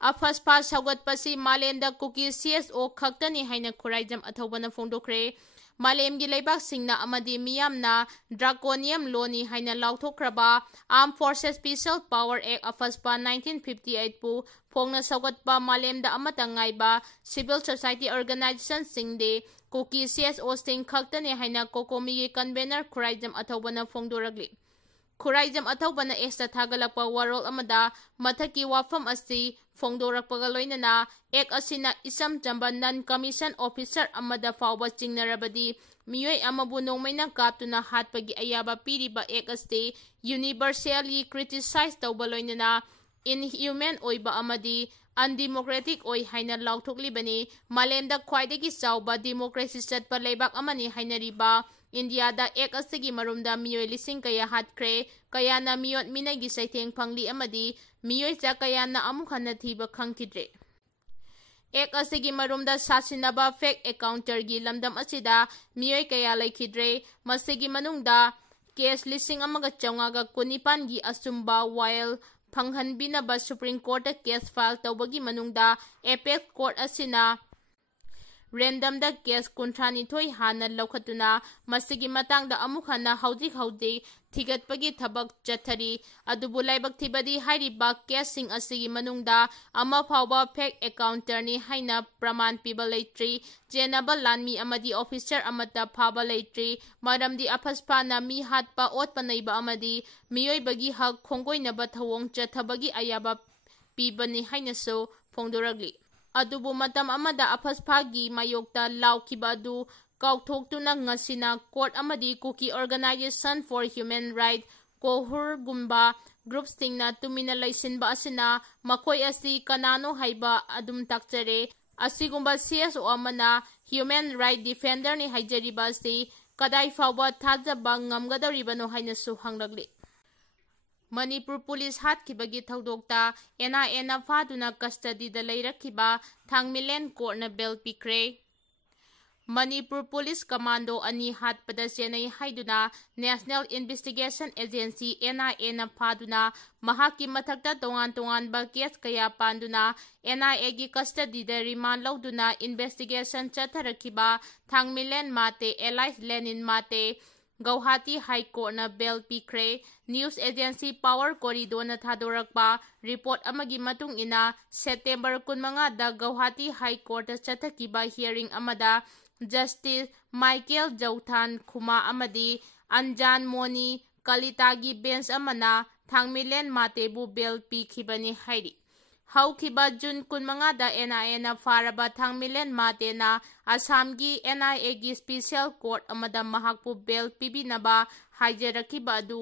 ꯑꯐꯁꯄꯥ ꯁꯧꯒꯠꯄꯁꯤ ꯃꯥꯂꯦꯝꯗ ꯀꯨꯀꯤ 𝐂𝐻 ꯈꯛꯇꯅꯤ ꯍꯥꯏꯅ ꯈꯨꯔꯥꯏꯖꯝ ꯑꯊꯧꯕꯅ ꯐꯣꯡꯗꯣꯛꯈ꯭ꯔꯦ꯫ ꯃꯥꯂꯦꯝꯒꯤ ꯂꯩꯕꯥꯛꯁꯤꯡꯅ ꯑꯃꯗꯤ ꯃꯤꯌꯥꯝꯅ ꯗ꯭ꯔꯥꯀꯣꯅꯤꯌꯝ ꯂꯣꯅꯤ ꯍꯥꯏꯅ ꯂꯥꯎꯊꯣꯛꯈ꯭ꯔꯕ ꯑꯥꯔꯝ ꯐꯣꯔꯁꯦꯁ ꯁ꯭ꯄꯦꯁꯤꯑꯦꯜ ꯄꯥꯋꯔ ꯑꯦꯛ ꯑꯐꯁꯄꯥ 1958ꯄꯨ ꯐꯣꯡꯅ ꯁꯧꯒꯠꯄ ꯃꯥꯂꯦꯝꯗ ꯑꯃꯠꯇ ꯉꯥꯏꯕ ꯁꯤꯚꯤꯜ ꯁꯣꯁꯥꯏꯇꯤ ꯑꯣꯔꯒꯅꯥꯏꯖꯦꯁꯟꯁꯤꯡꯗꯤ ꯀꯨꯀꯤ 𝐂𝐻ꯁꯤꯡ ꯈꯛꯇꯅꯤ ꯍꯥꯏꯅ ꯀꯣꯀꯣꯃꯤꯒꯤ ꯀꯟꯚꯦꯅꯔ ꯈꯨꯔꯥꯏꯖꯝ ꯑꯊꯧꯕꯅ ꯐꯣꯡꯗꯣꯔꯛꯂꯤ꯫ ꯈꯨꯔꯥꯏꯖꯝ ꯑꯊꯧꯕꯅ ꯑꯦꯛꯁꯇ ꯊꯥꯒꯠꯂꯛꯄ ꯋꯥꯔꯣꯜ ꯑꯃꯗ ꯃꯊꯛꯀꯤ ꯋꯥꯐꯝ ꯑꯁꯤ ꯐꯣꯡꯗꯣꯔꯛꯄꯒ ꯂꯣꯏꯅꯅ ꯑꯦꯛ ꯑꯁꯤꯅ ꯏꯆꯝ ꯆꯝꯕ ꯅꯟ ꯀꯃꯤꯁꯟ ꯑꯣꯐꯤꯁꯥꯔ ꯑꯃꯗ ꯐꯥꯎꯕ ꯆꯤꯡꯅꯔꯕꯗꯤ ꯃꯤꯑꯣꯏ ꯑꯃꯕꯨ ꯅꯣꯡꯃꯩꯅ ꯀꯥꯞꯇꯨꯅ ꯍꯥꯠꯄꯒꯤ ꯑꯌꯥꯕ ꯄꯤꯔꯤꯕ ꯑꯦꯛ ꯑꯁꯤ ꯌꯨꯅꯤꯚꯔꯁꯦꯜꯂꯤ ꯀ꯭ꯔꯤꯇꯤꯁꯥꯏꯖ ꯇꯧꯕ ꯂꯣꯏꯅꯅ ꯏꯟꯍ꯭ꯌꯨꯃꯦꯟ ꯑꯣꯏꯕ ꯑꯃꯗꯤ ꯑꯟꯗꯤꯃꯣꯀ꯭ꯔꯦꯇꯤꯛ ꯑꯣꯏ ꯍꯥꯏꯅ ꯂꯥꯎꯊꯣꯛꯂꯤꯕꯅꯤ꯫ ꯃꯥꯂꯦꯝꯗ ꯈ꯭ꯋꯥꯏꯗꯒꯤ ꯆꯥꯎꯕ ꯗꯤꯃꯣꯀ꯭ꯔꯦꯁꯤ ꯆꯠꯄ ꯂꯩꯕꯥꯛ ꯑꯃꯅꯤ ꯍꯥꯏꯅꯔꯤꯕ ꯏꯟꯗꯤꯌꯥꯗ ꯑꯦꯛ ꯑꯁꯤꯒꯤ ꯃꯔꯨꯝꯗ ꯃꯤꯑꯣꯏ ꯂꯤꯁꯤꯡ ꯀꯌꯥ ꯍꯥꯠꯈ꯭ꯔꯦ, ꯀꯌꯥꯅ ꯃꯤꯑꯣꯠ ꯃꯤꯅꯩꯒꯤ ꯆꯩꯊꯦꯡ ꯐꯪꯂꯤ ꯑꯃꯗꯤ ꯃꯤꯑꯣꯏꯆꯥ ꯀꯌꯥꯅ ꯑꯃꯨꯛ ꯍꯟꯅ ꯊꯤꯕ ꯈꯪꯈꯤꯗ꯭ꯔꯦ꯫ ꯑꯦꯛ ꯑꯁꯤꯒꯤ ꯃꯔꯨꯝꯗ ꯁꯥꯁꯤꯟꯅꯕ ꯐꯦꯛ ꯑꯦꯟꯀꯥꯎꯟꯇꯔꯒꯤ ꯂꯝꯗꯝ ꯑꯁꯤꯗ ꯃꯤꯑꯣꯏ ꯀꯌꯥ ꯂꯩꯈꯤꯗ꯭ꯔꯦ꯫ ꯃꯁꯤꯒꯤ ꯃꯅꯨꯡꯗ ꯀꯦꯁ 1919ꯒꯤ ꯑꯆꯨꯝꯕ ꯋꯥꯌꯦꯜ ꯐꯪꯍꯟꯕꯤꯅꯕ ꯁꯨꯄ꯭ꯔꯤꯝ ꯀꯣꯔꯠꯇ ꯀꯦꯁ ꯐꯥꯏꯜ ꯇꯧꯕꯒꯤ ꯃꯅꯨꯡꯗ ꯑꯦꯄꯦꯛꯁ ꯀꯣꯔꯠ ꯑꯁꯤꯅ ꯔꯦꯟꯗꯝꯗ ꯀꯦꯁ 52 ꯍꯥꯟꯅ ꯂꯧꯈꯠꯇꯨꯅ ꯃꯁꯤꯒꯤ ꯃꯇꯥꯡꯗ ꯑꯃꯨꯛ ꯍꯟꯅ ꯍꯧꯖꯤꯛ ꯊꯤꯒꯠꯄꯒꯤ ꯊꯕꯛ ꯆꯠꯊꯔꯤ꯫ ꯑꯗꯨꯕꯨ ꯂꯥꯏꯕꯛ ꯊꯤꯕꯗꯤ ꯍꯥꯏꯔꯤꯕ ꯀꯦꯁꯁꯤꯡ ꯑꯁꯤꯒꯤ ꯃꯅꯨꯡꯗ ꯑꯃ ꯐꯥꯎꯕ ꯐꯦꯛ ꯑꯦꯟꯀꯥꯎꯟꯇꯔꯅꯤ ꯍꯥꯏꯅ ꯄ꯭ꯔꯃꯥꯟ ꯄꯤꯕ ꯂꯩꯇ꯭ꯔꯤ꯫ ꯆꯦꯟꯅꯕ ꯂꯥꯟꯃꯤ ꯑꯃꯗꯤ ꯑꯣꯐꯤꯁꯥꯔ ꯑꯃꯠꯇ ꯐꯥꯕ ꯂꯩꯇ꯭ꯔꯤ꯫ ꯃꯔꯝꯗꯤ ꯑꯐꯁꯄꯥꯅ ꯃꯤ ꯍꯥꯠꯄ, ꯑꯣꯠꯄ ꯅꯩꯕ ꯑꯃꯗꯤ ꯃꯤꯑꯣꯏꯕꯒꯤ ꯍꯛ ꯈꯣꯡꯒꯣꯏꯅꯕ ꯊꯧꯑꯣꯡ ꯆꯠꯊꯕꯒꯤ ꯑꯌꯥꯕ ꯄꯤꯕꯅꯤ ꯍꯥꯏꯅꯁꯨ ꯐꯣꯡꯗꯣꯔꯛꯂꯤ꯫ ꯑꯗꯨꯕꯨ ꯃꯇꯝ ꯑꯃꯗ ꯑꯐꯁꯄꯥꯒꯤ ꯃꯥꯌꯣꯛꯇ ꯂꯥꯎꯈꯤꯕ ꯑꯗꯨ ꯀꯥꯎꯊꯣꯛꯇꯨꯅ ꯉꯁꯤꯅ ꯀꯣꯔꯠ ꯑꯃꯗꯤ ꯀꯨꯀꯤ ꯑꯣꯔꯒꯅꯥꯏꯖꯦꯁꯟ ꯐꯣꯔ ꯍ꯭ꯌꯨꯃꯦꯟ ꯔꯥꯏꯠ ꯀꯣꯍꯨꯔꯒꯨꯝꯕ ꯒ꯭ꯔꯨꯞꯁꯤꯡꯅ ꯇꯨꯃꯤꯟꯅ ꯂꯩꯁꯤꯟꯕ ꯑꯁꯤꯅ ꯃꯈꯣꯏ ꯑꯁꯤ ꯀꯅꯥꯅꯣ ꯍꯥꯏꯕ ꯑꯗꯨꯝ ꯇꯥꯛꯆꯔꯦ꯫ ꯑꯁꯤꯒꯨꯝꯕ 𝐶𝐻 ꯑꯃꯅ ꯍ꯭ꯌꯨꯃꯦꯟ ꯔꯥꯏꯠ ꯗꯤꯐꯦꯟꯗꯔꯅꯤ ꯍꯥꯏꯖꯔꯤꯕ ꯑꯁꯤ ꯀꯗꯥꯏ ꯐꯥꯎꯕ ꯊꯥꯖꯕ ꯉꯝꯒꯗꯧꯔꯤꯕꯅꯣ ꯍꯥꯏꯅꯁꯨ ꯍꯪꯂꯛꯂꯤ꯫ ꯃꯅꯤꯄꯨꯔ ꯄꯨꯂꯤꯁ ꯍꯥꯠꯈꯤꯕꯒꯤ ꯊꯧꯗꯣꯛꯇ ꯑꯦꯟ.ꯑꯥꯏ.ꯑꯦꯅ ꯐꯥꯗꯨꯅ ꯀꯁꯇꯗꯤꯗ ꯂꯩꯔꯛꯈꯤꯕ ꯊꯥꯡꯃꯩꯕꯟ ꯀꯣꯔꯠꯅ ꯕꯦꯜ ꯄꯤꯈ꯭ꯔꯦ꯫ ꯃꯅꯤꯄꯨꯔ ꯄꯨꯂꯤꯁ ꯀꯃꯥꯟꯗꯣ 2 ꯍꯥꯠꯄꯗ ꯆꯦꯟꯅꯩ ꯍꯥꯏꯗꯨꯅ ꯅꯦꯁꯅꯦꯜ ꯏꯟꯚꯦꯁꯇꯤꯒꯦꯁꯟ ꯑꯦꯖꯦꯟꯁꯤ (NIA)ꯅ ꯐꯥꯗꯨꯅ ꯃꯍꯥꯛꯀꯤ ꯃꯊꯛꯇ ꯇꯣꯉꯥꯟ-ꯇꯣꯉꯥꯟꯕ ꯀꯦꯁ ꯀꯌꯥ ꯄꯥꯟꯗꯨꯅ NIA ꯒꯤ ꯀꯁꯇꯗꯤꯗ ꯔꯤꯃꯥꯟꯗ ꯂꯧꯗꯨꯅ ꯏꯟꯚꯦꯁꯇꯤꯒꯦꯁꯟ ꯆꯠꯊꯔꯛꯈꯤꯕ ꯊꯥꯡꯃꯩꯕꯟ ꯃꯥꯇꯦ ꯑꯦꯂꯥꯏꯁ ꯂꯦꯅꯤꯟ ꯃꯥꯇꯦ ꯒꯧꯍꯥꯇꯤ ꯍꯥꯏ ꯀꯣꯔꯠꯅ ꯕꯦꯜ ꯄꯤꯈ꯭ꯔꯦ꯫ ꯅ꯭ꯌꯨꯁ ꯑꯦꯖꯦꯟꯁꯤ ꯄꯥꯋꯔ ꯀꯣꯔꯤꯗꯣꯔꯅ ꯊꯥꯗꯣꯔꯛꯄ ꯔꯤꯄꯣꯔꯠ ꯑꯃꯒꯤ ꯃꯇꯨꯡ ꯏꯟꯅ ꯁꯦꯞꯇꯦꯝꯕꯔ 15ꯗ ꯒꯧꯍꯥꯇꯤ ꯍꯥꯏ ꯀꯣꯔꯠꯇ ꯆꯠꯊꯈꯤꯕ ꯍꯤꯌꯔꯤꯡ ꯑꯃꯗ ꯖꯁꯇꯤꯁ ꯃꯥꯏꯀꯦꯜ ꯖꯧꯊꯥꯟ ꯈꯨꯃꯥ ꯑꯃꯗꯤ ꯑꯟꯖꯥꯟ ꯃꯣꯅꯤ ꯀꯂꯤꯇꯥꯒꯤ ꯕꯦꯟꯆ ꯑꯃꯅ ꯊꯥꯡꯃꯩꯕꯟ ꯃꯥꯇꯦꯕꯨ ꯕꯦꯜ ꯄꯤꯈꯤꯕꯅꯤ ꯍꯥꯏꯔꯤ꯫ ꯍꯧꯈꯤꯕ ꯖꯨꯟ 15ꯗ NIA ꯅ ꯐꯥꯔꯕ ꯊꯥꯡꯃꯩꯕꯟ ꯃꯥꯇꯦꯅ ꯑꯁꯥꯝꯒꯤ NIA ꯒꯤ ꯁ꯭ꯄꯦꯁꯤꯑꯦꯜ ꯀꯣꯔꯠ ꯑꯃꯗ ꯃꯍꯥꯛꯄꯨ ꯕꯦꯜ ꯄꯤꯕꯤꯅꯕ ꯍꯥꯏꯖꯔꯛꯈꯤꯕ ꯑꯗꯨ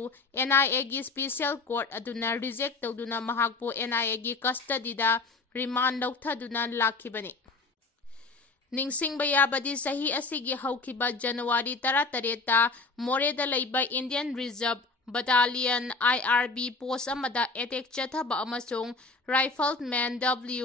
NIA ꯒꯤ ꯁ꯭ꯄꯦꯁꯤꯑꯦꯜ ꯀꯣꯔꯠ ꯑꯗꯨꯅ ꯔꯤꯖꯦꯛ ꯇꯧꯗꯨꯅ ꯃꯍꯥꯛꯄꯨ NIA ꯒꯤ ꯀꯁꯇꯗꯤꯗ ꯔꯤꯃꯥꯟꯗ ꯂꯧꯊꯗꯨꯅ ꯂꯥꯛꯈꯤꯕꯅꯤ꯫ ꯅꯤꯡꯁꯤꯡꯕ ꯌꯥꯕꯗꯤ ꯆꯍꯤ ꯑꯁꯤꯒꯤ ꯍꯧꯈꯤꯕ ꯖꯅꯨꯋꯥꯔꯤ 18ꯇ ꯃꯣꯔꯦꯗ ꯂꯩꯕ Indian reserve battalion (IRB) post ꯑꯃꯗ ꯑꯦꯇꯦꯛ ꯆꯠꯊꯕ ꯑꯃꯁꯨꯡ ꯔꯥꯏꯐꯜꯃꯦꯟ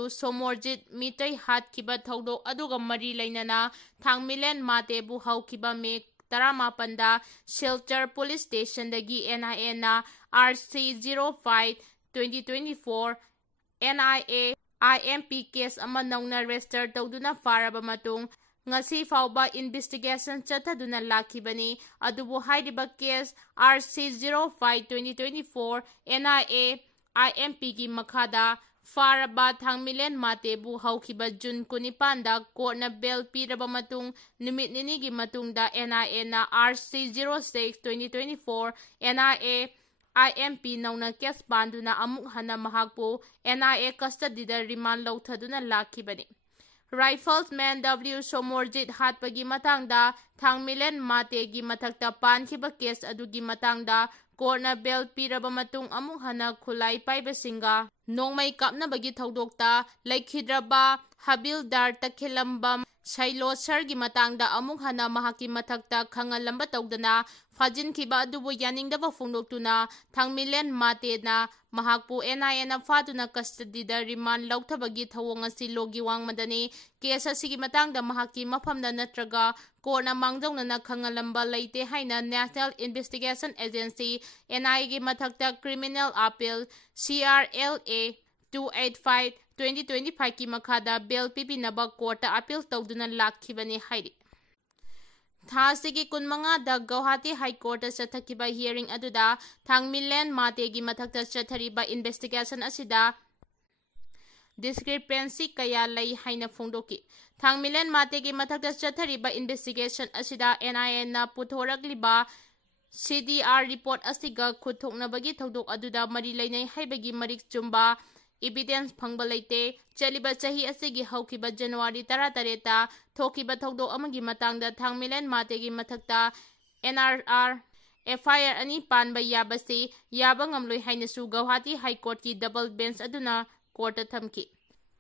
ꯁꯣꯃꯣꯔꯖꯤꯠ ꯃꯤꯇꯩ ꯍꯥꯠꯈꯤꯕ ꯊꯧꯗꯣꯛ ꯑꯗꯨꯒ ꯃꯔꯤ ꯂꯩꯅꯅ ꯊꯥꯡꯃꯩꯕꯟ ꯃꯥꯇꯦꯕꯨ ꯍꯧꯈꯤꯕ ꯃꯦ 18ꯗ ꯁꯤꯜꯆꯔ ꯄꯨꯂꯤꯁ ꯁ꯭ꯇꯦꯁꯟꯗꯒꯤ NIA ꯅ ꫪC-05-2024 NIA IMP ꯀꯦꯁ ꯑꯃ ꯅꯧꯅ ꯔꯦꯖꯤꯁꯇꯔ ꯇꯧꯗꯨꯅ ꯐꯥꯔꯕ ꯃꯇꯨꯡ ꯉꯁꯤ ꯐꯥꯎꯕ ꯏꯟꯚꯦꯁꯇꯤꯒꯦꯁꯟ ꯆꯠꯊꯗꯨꯅ ꯂꯥꯛꯈꯤꯕꯅꯤ꯫ ꯑꯗꯨꯕꯨ ꯍꯥꯏꯔꯤꯕ ꯀꯦꯁ ꫪC-05-2024 NIA IMPꯒꯤ ꯃꯈꯥꯗ ꯐꯥꯔꯕ ꯊꯥꯡꯃꯩꯕꯟ ꯃꯥꯇꯦꯕꯨ ꯍꯧꯈꯤꯕ ꯖꯨꯟ 19ꯗ ꯀꯣꯔꯠꯅ ꯕꯦꯜ ꯄꯤꯔꯕ ꯃꯇꯨꯡ ꯅꯨꯃꯤꯠ ꯅꯤꯅꯤꯒꯤ ꯃꯇꯨꯡꯗ NIA ꯅ ꫪC-06-2024 NIA IMP ꯅꯧꯅ ꯀꯦꯁ ꯄꯥꯟꯗꯨꯅ ꯑꯃꯨꯛ ꯍꯟꯅ ꯃꯍꯥꯛꯄꯨ NIA ꯀꯁꯇꯗꯤꯗ ꯔꯤꯃꯥꯟꯗ ꯂꯧꯊꯗꯨꯅ ꯂꯥꯛꯈꯤꯕꯅꯤ꯫ ꯔꯥꯏꯐꯜꯃꯦꯟ ꯁꯣꯃꯣꯔꯖꯤꯠ ꯍꯥꯠꯄꯒꯤ ꯃꯇꯥꯡꯗ ꯊꯥꯡꯃꯩꯕꯟ ꯃꯥꯇꯦꯒꯤ ꯃꯊꯛꯇ ꯄꯥꯟꯈꯤꯕ ꯀꯦꯁ ꯑꯗꯨꯒꯤ ꯃꯇꯥꯡꯗ ꯀꯣꯔꯠꯅ ꯕꯦꯜ ꯄꯤꯔꯕ ꯃꯇꯨꯡ ꯑꯃꯨꯛ ꯍꯟꯅ ꯈꯨꯠꯂꯥꯏ ꯄꯥꯏꯕꯁꯤꯡꯒ ꯅꯣꯡꯃꯩ ꯀꯥꯞꯅꯕꯒꯤ ꯊꯧꯗꯣꯛꯇ ꯂꯩꯈꯤꯗ꯭ꯔꯕ ꯍꯕꯤꯜꯗꯥꯔ ꯇꯈꯦꯂꯝꯕꯝ ꯁꯩꯂꯣꯁꯔꯒꯤ ꯃꯇꯥꯡꯗ ꯑꯃꯨꯛ ꯍꯟꯅ ꯃꯍꯥꯛꯀꯤ ꯃꯊꯛꯇ ꯈꯪꯍꯜꯂꯝꯕ ꯇꯧꯗꯅ ꯐꯥꯖꯤꯟꯈꯤꯕ ꯑꯗꯨꯕꯨ ꯌꯥꯅꯤꯡꯗꯕ ꯐꯣꯡꯗꯣꯛꯇꯨꯅ ꯊꯥꯡꯃꯩꯕꯟ ꯃꯥꯇꯦꯅ ꯃꯍꯥꯛꯄꯨ NIA ꯅ ꯐꯥꯗꯨꯅ ꯀꯁꯇꯗꯤꯗ ꯔꯤꯃꯥꯟꯗ ꯂꯧꯊꯕꯒꯤ ꯊꯧꯑꯣꯡ ꯑꯁꯤ ꯂꯣꯒꯤ ꯋꯥꯡꯃꯗꯅꯤ꯫ ꯀꯦꯁ ꯑꯁꯤꯒꯤ ꯃꯇꯥꯡꯗ ꯃꯍꯥꯛꯀꯤ ꯃꯐꯝꯗ ꯅꯠꯇ꯭ꯔꯒ ꯀꯣꯔꯠꯅ ꯃꯥꯡꯖꯧꯅꯅ ꯈꯪꯍꯜꯂꯝꯕ ꯂꯩꯇꯦ ꯍꯥꯏꯅ ꯅꯦꯁꯅꯦꯜ ꯏꯟꯚꯦꯁꯇꯤꯒꯦꯁꯟ ꯑꯦꯖꯦꯟꯁꯤ (NIA) ꯒꯤ ꯃꯊꯛꯇ ꯀ꯭ꯔꯤꯃꯤꯅꯦꯜ ꯑꯄꯤꯜ (CRLA) 2025 की मखादा बेल पिबिनबा कोर्ट अपील तौदुना लाखिबने हाइरि थासिगी कुनमंगादा गुवाहाटी हाई कोर्ट चथकिबा हियरिंग अदुदा थांगमिलेन मातेगी मथक्ता चथरिबा इन्वेस्टिगेशन असिदा डिस्क्रिपेंसी कया लई हाइना फोंदोकी थांगमिलेन मातेगी मथक्ता चथरिबा इन्वेस्टिगेशन असिदा NIA ना पुथोरकलिबा CDR रिपोर्ट असिगा खुथोकनबगी थौदोक अदुदा मरी लैनै हाइबगी मरिक चुम्बा एविडेंस फंगबा लेते चलिबा चाही असिगी हौकिबा जनवरी 13 थोकिबा थौदोक अमगी मतांगदा थांगमिलेन मातेगी मथक्ता NRR FIR अनि Panba याबसी याबा ngamloi हाइनसु Guwahati high court की डबल बेंच अदुना कोर्ट थमकी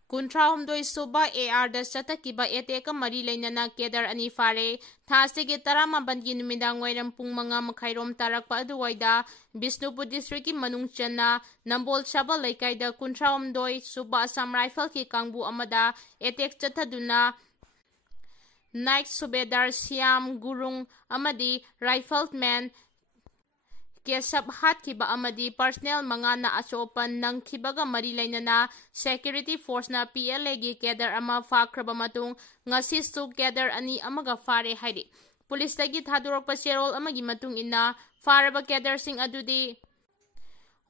53 सुबा AR दा चतकिबा एटेक मरी लैनना केदर अनि फारे थासिगे 19 की नुमिदांग वैरम पुंग 5 मखाइरोम तारकपा अदुवाइदा बिष्णुपुर डिस्ट्रिक्ट की मनुंग चन्ना नंबोल सबा लैकाइदा 53 सुबा असम राइफल की कांगबु अमदा एटेक चथदुना नाइट सुबेदार श्याम गुरुंग अमदी राइफलमैन केशव हाथखिबा अमदी पर्सनल मंगाना अचोपन नंगखिबगा मरी लैनना सिक्योरिटी फोर्सना PLA गी केडर अमा फाख्रबा मतुंग ngasisu केडर अनि अमगा फारे हाइरि पुलिसतगी थादोरकपा चेरोल अमगी मतुंग इन्ना फारबा केडर सिंग अदुदी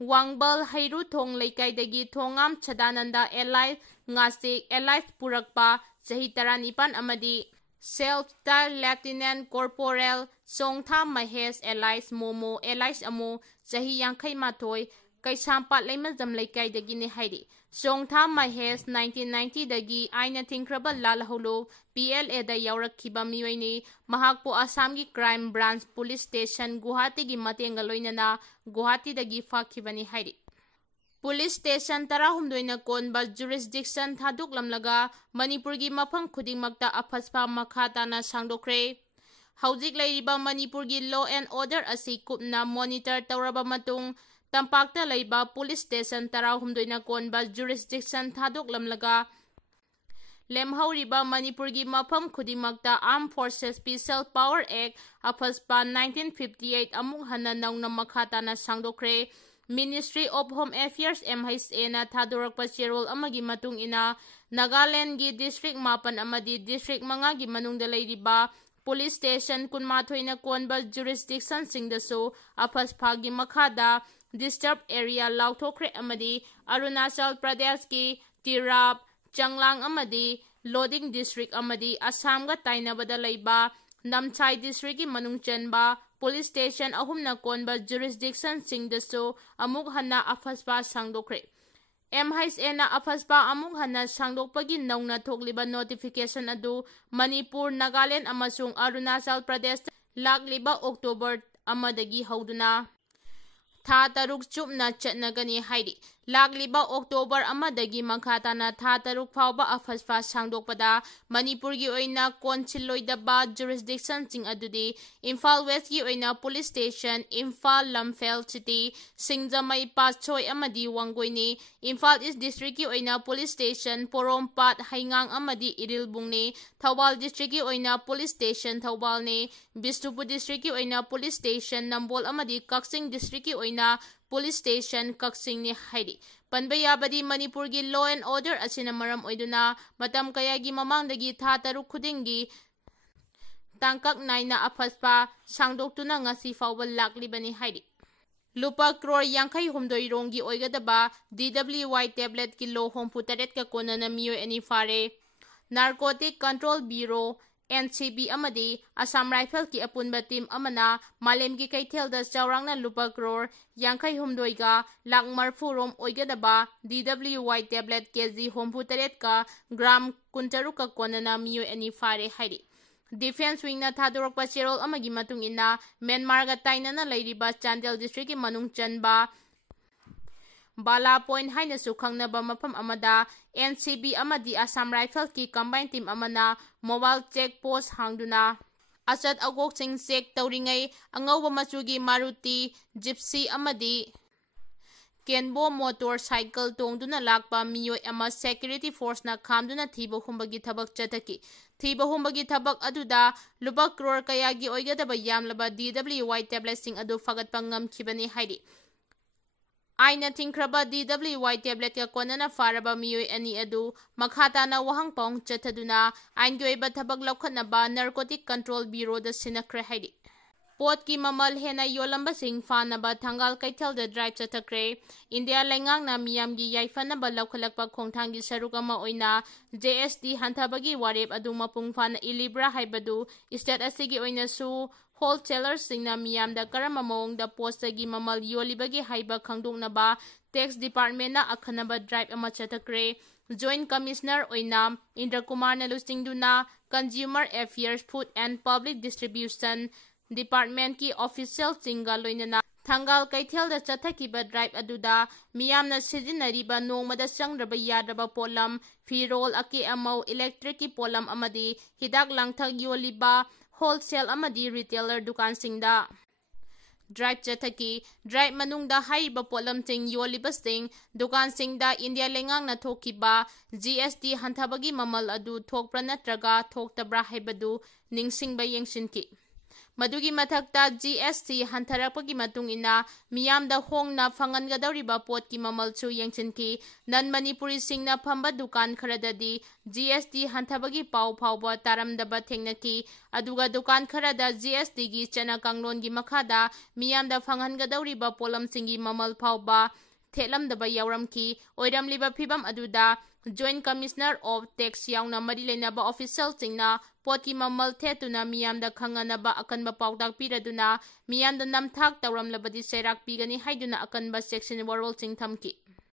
वांगबल हैरु थोंग लैकाइदगी Thongam Chadananda alias ngasi alias Purakpa चही 19 अमदी सेल्फ लेफ्टिनेंट कॉर्पोरल सोंगथा महेश एलाइस मोमो एलाइस अमो चही 51 कैसामपाट लैमजम लैकाइदगिने हाइरि सोंगथा महेश 1990 दगी आइना थिंख्रबा लालहौलो PLA दा यावरखिबा मियोइनी महाकपो आसाम की crime branch police station Guwahati की मतेंगा लोइनना गुवाहाटी दगी फाखिबनी हाइरि पुलिस स्टेशन 13 कोनबा जुरिस्डिक्शन थादुकलमलगा मणिपुर की मफम खुदिंगमक्ता अफसपा मखाताना सांगदोख्रे हौजिक लैरिबा मणिपुर की लॉ एंड ऑर्डर असी कुपना मॉनिटर तौरबा मतुंग तंपाक्ता लैबा पुलिस स्टेशन 13 कोनबा जुरिस्डिक्शन थादुकलमलगा लेमहौरिबा मणिपुर की मफम खुदिंगमक्ता arm forces special power act AFSPA 1958 अमुक हन्ना नौना मखाताना सांगदोख्रे ministry of home affairs MHA ना थादोरकपा चेरोल अमगी मतुंग इना नागालैंड की डिस्ट्रिक्ट 9 अमदी डिस्ट्रिक्ट 5 की मनुंगदा लैरिबा पुलिस स्टेशन 12 कोनबा जुरिस्डिक्शन सिंगदसु अफसपा की मखादा डिस्टर्ब एरिया लाउथोख्रे अमदी अरुणाचल प्रदेश की तिराप चंगलांग अमदी लोडिंग डिस्ट्रिक्ट अमदी असम गा ताइनबदा लैबा नमछाई डिस्ट्रिक्ट की मनुंग चनबा पुलिस स्टेशन अहुमना कोनबा जुरिस्डिक्शन सिंगदसु अमुक हन्ना अफसपा सांगदोख्रे MHA ना अफसपा अमुक हन्ना सांगदोकपगी नौना थोकलिबा नोटिफिकेशन अदु मणिपुर नागालैंड अमसुंग अरुणाचल प्रदेश लाक्लिबा अक्टोबर अमदगी हौदुना था 3 चुपना चटनगनी हाइरि लाक्लिबा अक्टोबर अमदगी मखाताना था 3 फावबा अफसपा सांगदोकपदा मणिपुर की ओइना कोनसिलोइदबा जुरिस्डिक्शन सिंग अदुदी इम्फाल वेस्ट की ओइना police station Imphal Lamphel city सिंगजमई पाछोय अमदी वांगोइनी इम्फाल ईस्ट डिस्ट्रिक्ट की ओइना पुलिस स्टेशन पोरोमपाट हाइंगांग अमदी इरिलबुंगने थौबाल डिस्ट्रिक्ट की ओइना पुलिस स्टेशन थौबालने बिष्णुपुर डिस्ट्रिक्ट की ओइना पुलिस स्टेशन नंबोल अमदी कक्सिंग डिस्ट्रिक्ट की ओइना पुलिस स्टेशन कक्सिंग ने हाइरि पनबा याबदी मणिपुर की लॉ एंड ऑर्डर असिना मरम ओइदुना मतम कयागी ममांगदगी था 3 खुदिंगी तांकक नाइना अफसपा सांगदोक्तुना ngasi फावबा लाक्लिबनी हाइरि लुपा क्रोर 59 रोंगी ओइगदबा DWY टेबलेट की लो 34 का कोनना मियो एनी फारे नार्कोटिक कंट्रोल ब्यूरो NCB अमदी असम राइफल की अपुनबा टीम अमना मालेम की कैथेलदा चौरांगना लुपा क्रोर 59 गा लाख 40 रोम ओइगदबा DWY टेबलेट KG 38 का ग्राम 12 का कोनना मियो एनी फारे हाइरि डिफेंस विंगना थादोरकपा चेरोल अमगी मतुंग इना म्यांमारगा ताइनना लैरिबा चांदेल डिस्ट्रिक्ट की मनुंग चनबा बाला पॉइंट हाइनसु खंगनबा मफम अमदा NCB अमदी असम राइफल की कंबाइन टीम अमना मोबाइल चेक पोस्ट हांगदुना अचत अगोक सिंग चेक तौरिंगै अंगौबा मचुगी मारुति जिप्सी अमदी केनबो मोटर साइकिल तोंगदुना लाकपा मियोय अमा सिक्योरिटी फोर्सना खामदुना थीबा हुंबगी थबक चतकी थीबा हुंबगी थबक अदुदा लुपा क्रोर कयागी ओइगदबा यामलबा DWY टेबलेट सिंग अदु फगतपा ngamखिबनी हाइरि ꯑꯥꯏꯅ ꯊꯤꯡꯈ꯭ꯔꯕ 𝐷WY ꯇꯦꯕ꯭ꯂꯦꯠꯀ ꯀꯣꯟꯅꯅ ꯐꯥꯔꯕ ꯃꯤꯑꯣꯏ ꯑꯅꯤ ꯑꯗꯨ ꯃꯈꯥ ꯇꯥꯅ ꯋꯥꯍꯪ ꯄꯥꯎ ꯆꯠꯊꯗꯨꯅ ꯑꯥꯏꯟꯒꯤ ꯑꯣꯏꯕ ꯊꯕꯛ ꯂꯧꯈꯠꯅꯕ ꯅꯥꯔꯀꯣꯇꯤꯛ ꯀꯟꯇ꯭ꯔꯣꯜ ꯕ꯭ꯌꯨꯔꯣꯗ ꯁꯤꯟꯅꯈ꯭ꯔꯦ ꯍꯥꯏꯔꯤ꯫ ꯄꯣꯠꯀꯤ ꯃꯃꯜ ꯍꯦꯟꯅ ꯌꯣꯜꯂꯝꯕꯁꯤꯡ ꯐꯥꯅꯕ ꯊꯪꯒꯥꯜ ꯀꯩꯊꯦꯜꯗ ꯗ꯭ꯔꯥꯏꯕ ꯆꯠꯊꯈ꯭ꯔꯦ꯫ ꯏꯟꯗꯤꯌꯥ ꯂꯩꯉꯥꯛꯅ ꯃꯤꯌꯥꯝꯒꯤ ꯌꯥꯏꯐꯅꯕ ꯂꯧꯈꯠꯂꯛꯄ ꯈꯣꯡꯊꯥꯡꯒꯤ ꯁꯔꯨꯛ ꯑꯃ ꯑꯣꯏꯅ GST ꯍꯟꯊꯕꯒꯤ ꯋꯥꯔꯦꯞ ꯑꯗꯨ ꯃꯄꯨꯡ ꯐꯥꯅ ꯏꯜꯂꯤꯕ꯭ꯔꯥ ꯍꯥꯏꯕꯗꯨ ꯏꯁꯇꯦꯠ ꯑꯁꯤꯒꯤ ꯑꯣꯏꯅꯁꯨ ꯍꯣꯜꯁꯦꯂꯔꯁꯤꯡꯅ ꯃꯤꯌꯥꯝꯗ ꯀꯔꯝꯕ ꯃꯑꯣꯡꯗ ꯄꯣꯠꯆꯩꯒꯤ ꯃꯃꯜ ꯌꯣꯜꯂꯤꯕꯒꯦ ꯍꯥꯏꯕ ꯈꯪꯗꯣꯛꯅꯕ ꯇꯦꯛꯁ ꯗꯤꯄꯥꯔꯠꯃꯦꯟꯠꯅ ꯑꯈꯟꯅꯕ ꯗ꯭ꯔꯥꯏꯕ ꯑꯃ ꯆꯠꯊꯈ꯭ꯔꯦ꯫ ꯖꯣꯏꯟꯠ ꯀꯃꯤꯁꯅꯔ ꯑꯣꯏꯅ ꯏꯟꯗ꯭ꯔꯀꯨꯃꯥꯔꯅ ꯂꯨꯆꯤꯡꯗꯨꯅ consumer affairs, food and public distribution ꯗꯤꯄꯥꯔꯠꯃꯦꯟꯠꯀꯤ ꯑꯣꯐꯤꯁꯤꯌꯦꯜꯁꯤꯡꯒ ꯂꯣꯏꯅꯅ ꯊꯪꯒꯥꯜ ꯀꯩꯊꯦꯜꯗ ꯆꯠꯊꯈꯤꯕ ꯗ꯭ꯔꯥꯏꯕ ꯑꯗꯨꯗ ꯃꯤꯌꯥꯝꯅ ꯁꯤꯖꯤꯟꯅꯔꯤꯕ ꯅꯣꯡꯃꯗ ꯆꯪꯗ꯭ꯔꯕ ꯌꯥꯗ꯭ꯔꯕ ꯄꯣꯠꯂꯝ, ꯐꯤꯔꯣꯜ, ꯑꯀꯦ-ꯑꯃꯧ, ꯏꯂꯦꯛꯇ꯭ꯔꯤꯛꯀꯤ ꯄꯣꯠꯂꯝ ꯑꯃꯗꯤ ꯍꯤꯗꯥꯛ ꯂꯥꯡꯊꯛ ꯌꯣꯜꯂꯤꯕ ꯍꯣꯜꯁꯦꯜ ꯑꯃꯗꯤ ꯔꯤꯇꯦꯂꯔ ꯗꯨꯀꯥꯟꯁꯤꯡꯗ ꯗ꯭ꯔꯥꯏꯕ ꯆꯠꯊꯈꯤ꯫ ꯗ꯭ꯔꯥꯏꯕ ꯃꯅꯨꯡꯗ ꯍꯥꯏꯔꯤꯕ ꯄꯣꯠꯂꯝꯁꯤꯡ ꯌꯣꯜꯂꯤꯕꯁꯤꯡ, ꯗꯨꯀꯥꯟꯁꯤꯡꯗ ꯏꯟꯗꯤꯌꯥ ꯂꯩꯉꯥꯛꯅ ꯊꯣꯛꯈꯤꯕ GST ꯍꯟꯊꯕꯒꯤ ꯃꯃꯜ ꯑꯗꯨ ꯊꯣꯛꯄ꯭ꯔꯥ ꯅꯠꯇ꯭ꯔꯒ ꯊꯣꯛꯇꯕ꯭ꯔꯥ ꯍꯥꯏꯕꯗꯨ ꯅꯤꯡꯁꯤꯡꯕ ꯌꯦꯡꯁꯤꯟꯈꯤ꯫ ꯃꯗꯨꯒꯤ ꯃꯊꯛꯇ GST ꯍꯟꯊꯔꯛꯄꯒꯤ ꯃꯇꯨꯡꯏꯟꯅ ꯃꯤꯌꯥꯝꯗ ꯍꯣꯡꯅ ꯐꯪꯍꯟꯒꯗꯧꯔꯤꯕ ꯄꯣꯠꯀꯤ ꯃꯃꯜꯁꯨ ꯌꯦꯡꯁꯤꯟꯈꯤ꯫ ꯅꯟ-ꯃꯅꯤꯄꯨꯔꯤꯁꯤꯡꯅ ꯐꯝꯕ ꯗꯨꯀꯥꯟ ꯈꯔꯗꯗꯤ GST ꯍꯟꯊꯕꯒꯤ ꯄꯥꯎ ꯐꯥꯎꯕ ꯇꯥꯔꯝꯗꯕ ꯊꯦꯡꯅꯈꯤ꯫ ꯑꯗꯨꯒ ꯗꯨꯀꯥꯟ ꯈꯔꯗ GSTꯒꯤ ꯆꯠꯅ-ꯀꯥꯡꯂꯣꯟꯒꯤ ꯃꯈꯥꯗ ꯃꯤꯌꯥꯝꯗ ꯐꯪꯍꯟꯒꯗꯧꯔꯤꯕ ꯄꯣꯠꯂꯝꯁꯤꯡꯒꯤ ꯃꯃꯜ ꯐꯥꯎꯕ ꯊꯦꯠꯂꯝꯗꯕ ꯌꯥꯎꯔꯝꯈꯤ꯫ ꯑꯣꯏꯔꯝꯂꯤꯕ ꯐꯤꯚꯝ ꯑꯗꯨꯗ ꯖꯣꯏꯟꯠ ꯀꯃꯤꯁꯅꯔ ꯑꯣꯐ ꯇꯦꯛꯁ ꯌꯥꯎꯅ ꯃꯔꯤ ꯂꯩꯅꯕ ꯑꯣꯐꯤꯁꯤꯌꯦꯜꯁꯤꯡꯅ ꯄꯣꯠꯀꯤ ꯃꯃꯜ ꯊꯦꯠꯇꯨꯅ ꯃꯤꯌꯥꯝꯗ ꯈꯪꯍꯟꯅꯕ ꯑꯀꯟꯕ ꯄꯥꯎꯇꯥꯛ ꯄꯤꯔꯗꯨꯅ ꯃꯤꯌꯥꯝꯗ ꯅꯝꯊꯥꯛ ꯇꯧꯔꯝꯂꯕꯗꯤ ꯆꯩꯔꯥꯛ ꯄꯤꯒꯅꯤ ꯍꯥꯏꯗꯨꯅ ꯑꯀꯟꯕ ꯆꯦꯛꯁꯤꯟ ꯋꯥꯔꯣꯜꯁꯤꯡ ꯊꯝꯈꯤ꯫